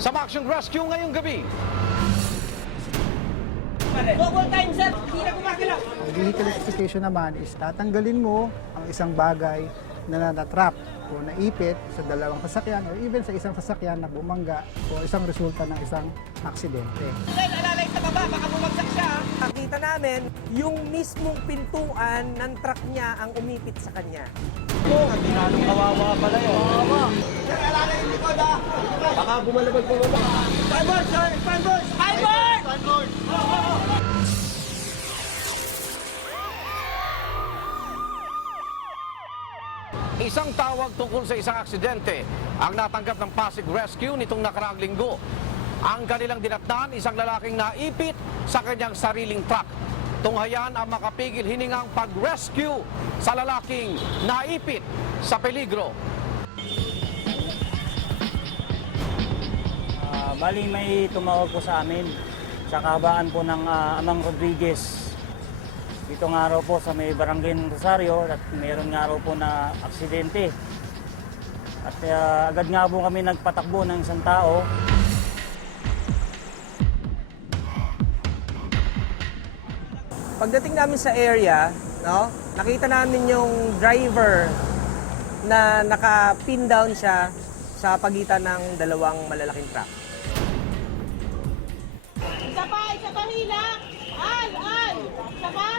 sa Action Rescue ngayong gabi. Double time, sir. Hindi na. Ang vehicle electrification naman is tatanggalin mo ang isang bagay na natrap o naipit sa dalawang sasakyan or even sa isang sasakyan na bumangga o isang resulta ng isang aksidente. Sir, alalay sa baba. Baka bumagsak siya. Nakita namin yung mismong pintuan ng truck niya ang umipit sa kanya. Isang tawag tungkol sa isang aksidente ang natanggap ng Pasig Rescue nitong nakaraang linggo. Ang kanilang dinatnan, isang lalaking naipit sa kanyang sariling truck. Tunghayan ang makapigil hiningang pag-rescue sa lalaking naipit sa peligro. Bali may tumawag po sa amin sa kahabaan po ng ah, Amang Rodriguez. Dito nga raw po sa may barangay ng Rosario at meron nga raw po na aksidente. At ah, agad nga po kami nagpatakbo ng isang tao. Pagdating namin sa area, no, nakita namin yung driver na naka-pin down siya sa pagitan ng dalawang malalaking truck. Hila. Al, al. Pa?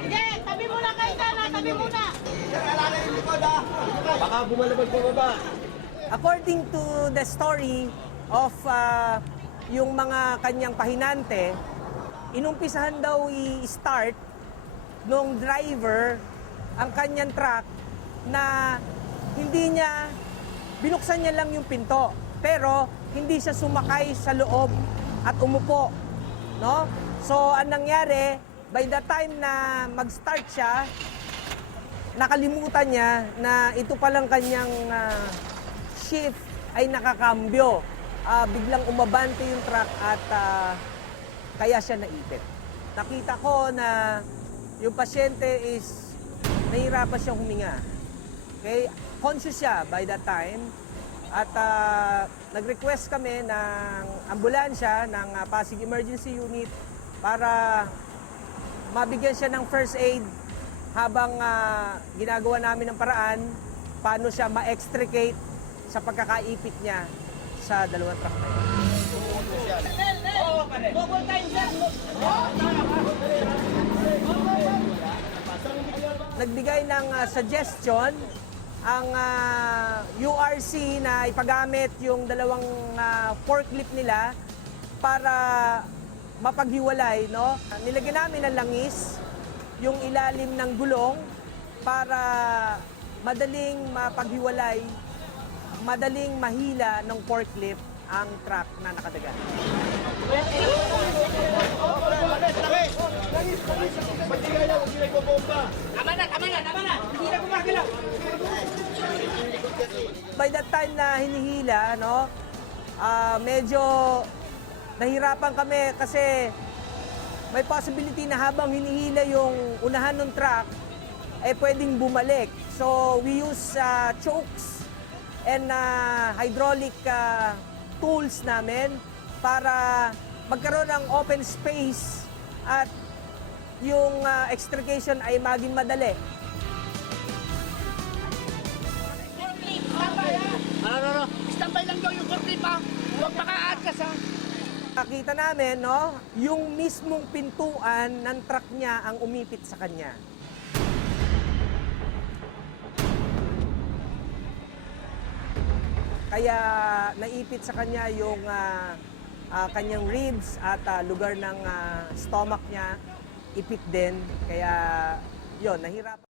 Sige, tabi muna kayo dyan, ha? Tabi muna. According to the story of ah, yung mga kanyang pahinante, inumpisahan daw i-start nung driver ang kanyang truck na hindi niya, binuksan niya lang yung pinto. Pero hindi siya sumakay sa loob at umupo. No? So, ang nangyari, by the time na mag-start siya, nakalimutan niya na ito palang kanyang ah, shift ay nakakambyo. Ah, biglang umabante yung truck at ah, kaya siya naipit. Nakita ko na yung pasyente is nahihirapan siyang huminga. Okay? Conscious siya by that time. At ah, nag-request kami ng ambulansya ng ah, Pasig Emergency Unit para mabigyan siya ng first aid habang ah, ginagawa namin ng paraan paano siya ma-extricate sa pagkakaipit niya sa dalawang truck na yun. Nagbigay ng ah, suggestion ang ah, URC na ipagamit yung dalawang ah, forklift nila para mapaghiwalay, no? Nilagyan namin ng langis yung ilalim ng gulong para madaling mapaghiwalay, madaling mahila ng forklift ang truck na nakadagan. Tama na, tama na, tama na. Hindi na. By that time na hinihila, no, ah, medyo nahirapan kami kasi may possibility na habang hinihila yung unahan ng truck, eh pwedeng bumalik. So we use ah, chokes and ah, hydraulic ah, tools namin para magkaroon ng open space at yung ah, extrication ay maging madali. Nakita namin, no, yung mismong pintuan ng truck niya ang umipit sa kanya. Kaya naipit sa kanya yung ah, ah, kanyang ribs at ah, lugar ng ah, stomach niya, ipit din. Kaya, yon nahirapan.